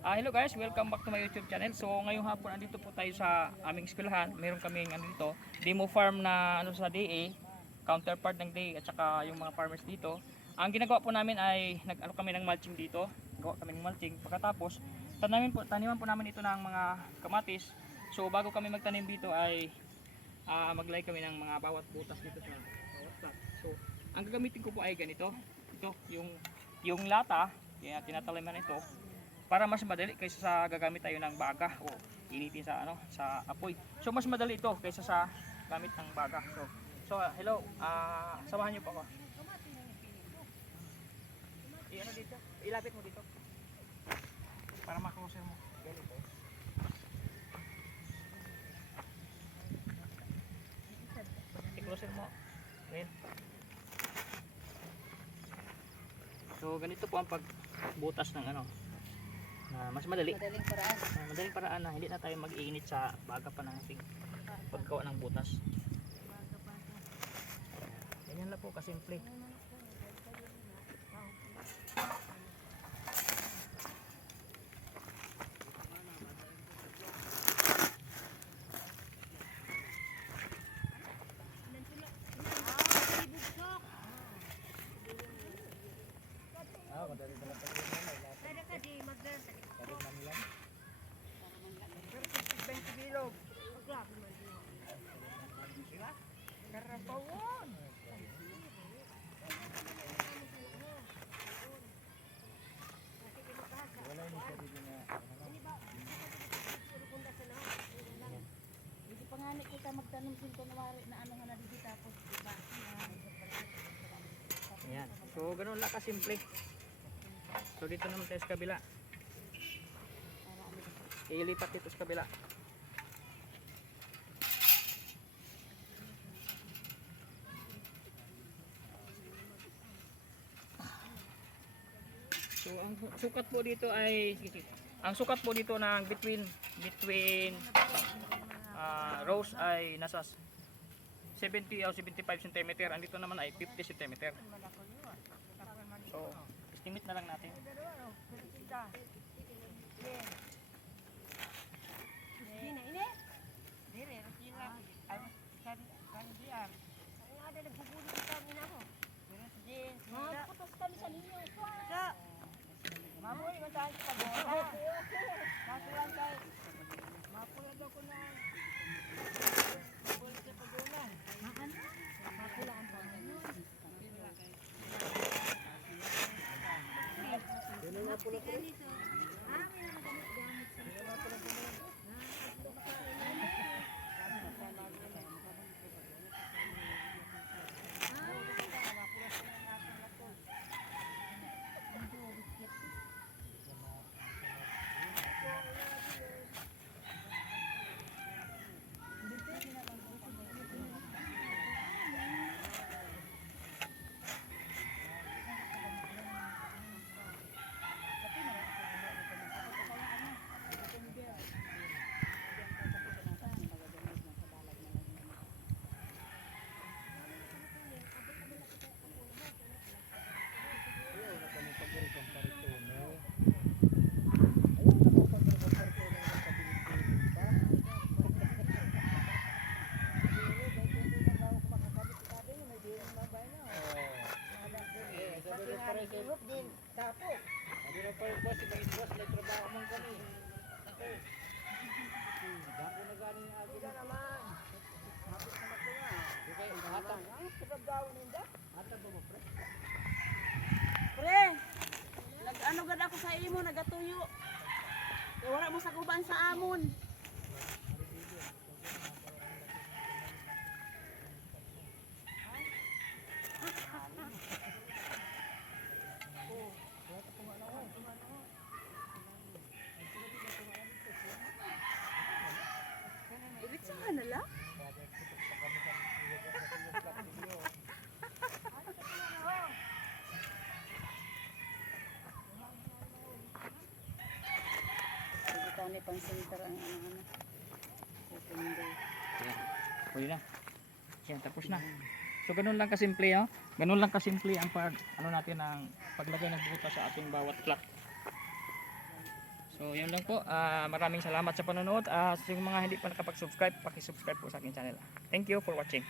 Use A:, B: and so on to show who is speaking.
A: Ah, hello guys, welcome back to my YouTube channel. So ngayong hapon andito po tayo sa aming eskwelahan. Meron kaming ano dito, demo farm na ano sa DA, counterpart ng DA at saka yung mga farmers dito. Ang ginagawa po namin ay nag-ano kami ng mulching dito. Gawa kami ng mulching. Pagkatapos, tanamin po, taniman po namin ito ng mga kamatis. So bago kami magtanim dito ay ah, maglay kami ng mga bawat butas dito sa bawat. So ang gagamitin ko po ay ganito. Ito, yung yung lata, kaya tinataliman ito para mas madali kaysa sa gagamit tayo ng baga o initin sa ano sa apoy. So mas madali ito kaysa sa gamit ng baga. So so uh, hello, ah samahan niyo po ako. Iyan dito. Ilapit mo dito. Para ma-closer mo. Ganito. I-closer mo. Ayan. So ganito po ang pagbutas ng ano na mas madali.
B: Madaling paraan.
A: Ah, madaling paraan na hindi na tayo mag-iinit sa baga pa ng ating paggawa ng butas. Ganyan lang po kasimple.
B: Diba?
A: Ayan. So ganun lang kasimple. So dito naman tayo sa kabila. Ilipat dito sa kabila. So ang sukat po dito ay ang sukat po dito ng between between ah, rows ay nasa 70 o 75 cm. Andito naman ay 50 cm. So, estimate na lang natin.
B: Putos kami sa ninyo.
C: Man tayo sa bola. Masulan tayo. Mapula daw ko na. Mapula sa pagulan.
B: Makulaan pa.
C: Hirap din. Tapo.
A: Sabi na pa yung boss, may boss, may trabaho mong kami. Ako. Dako na gani yung agi
C: Sila naman. Hapit na ako na.
A: Di kayo, hatang.
C: Ah, pinagdaw ninda.
A: Hatang ba mo, pre?
B: Pre, nag ano gad ako sa imo nagatuyo. Wala mo sa kuban sa amon. Ni pang center ang ano ano. Depende.
A: Ayan. Pwede na. Yan, tapos na. So, ganun lang kasimple, oh. Ganun lang kasimple ang pag, ano natin, ang paglagay ng butas sa ating bawat clock. So, yun lang po. Ah, maraming salamat sa panonood. Ah, sa mga hindi pa nakapag-subscribe, paki-subscribe po sa aking channel. Thank you for watching.